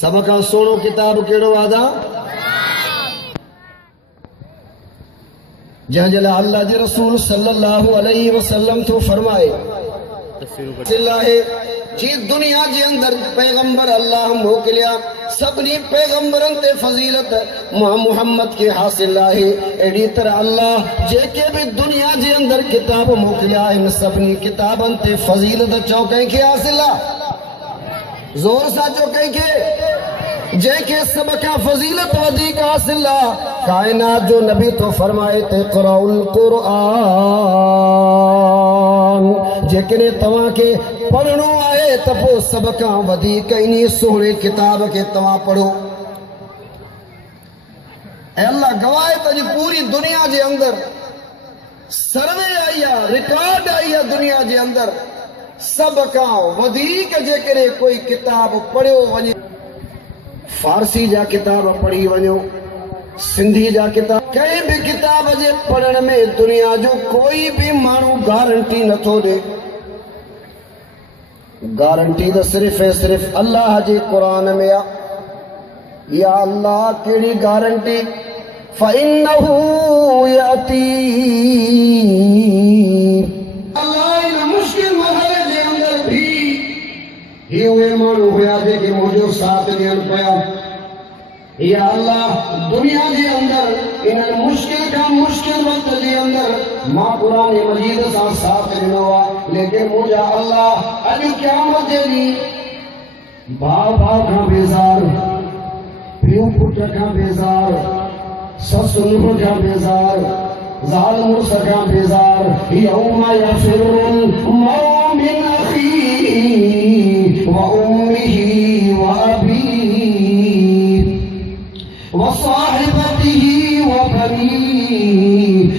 سب کا سوڑو کتاب کیڑو آدھا جہاں جلہ اللہ جی رسول صلی اللہ علیہ وسلم تو فرمائے اللہ جی دنیا جی اندر پیغمبر اللہ موکلیا سبنی پیغمبرن تے فضیلت محمد کے حاصل ہے ایڈی طرح اللہ جے کے بھی دنیا جی اندر کتاب موکلیا ان سبنی کتابن تے فضیلت چوکیں کے حاصل ہے زور سا چوکیں کے جے کے سب کا فضیلت ودی کا حاصل ہے کائنات جو نبی تو فرمائے تے قرآن القرآن جے کنے تواں کے پڑھنو آئے تپو سب کا ودی کئنی سوڑے کتاب کے تواں پڑھو اے اللہ گواہ تجھ پوری دنیا جے اندر سروے آئیا ریکارڈ آئیا دنیا جے اندر سب کا ودی کے جے کنے کوئی کتاب پڑھو ونی فارسی جا کتاب پڑھی ونیو سندھی جا کتاب کئی بھی کتاب جے پڑھن میں دنیا جو کوئی بھی مانو گارنٹی نہ تھو دے گارنٹی تو صرف ہے صرف اللہ جی قرآن میں یا اللہ کیڑی گارنٹی فَإِنَّهُ يَأْتِي اللہ ان مشکل مرحلے دے اندر بھی ہی ہوئے مانو ہویا دے کہ مجھے ساتھ دین پیا یا اللہ دنیا دے اندر ان مشکل کا مشکل وقت دے اندر ماں قرآن مجید ساتھ دنوا لیکن مجھے اللہ علی قیامت دے دی باپ کا بیزار پیو پتر کا بیزار سسنو کا بیزار ظالم کا بیزار یوم یفر المرء من اخیہ و امہ و ابیہ وصاحبته وبنيه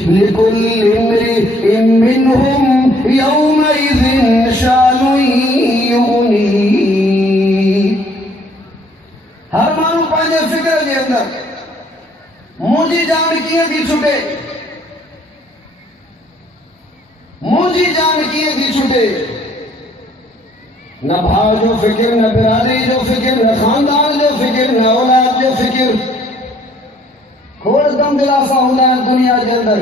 لكل امرئ منهم يومئذ شان يغنيه ہر مانو پانے فکر دے اندر مجھے جان کیے بھی چھٹے مجھے جان کیے بھی چھٹے نہ بھاؤ جو فکر نہ برادری جو فکر نہ خاندان جو فکر نہ اولاد جو فکر کھوڑ دم دلاسا ہونا ہے دنیا کے اندر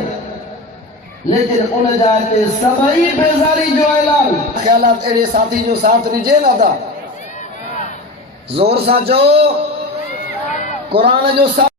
لیکن انہیں جاتے سبھی بیزاری جو اعلان خیالات ایڈے ساتھی جو ساتھ رجے نہ تھا زور سا جو قرآن جو ساتھ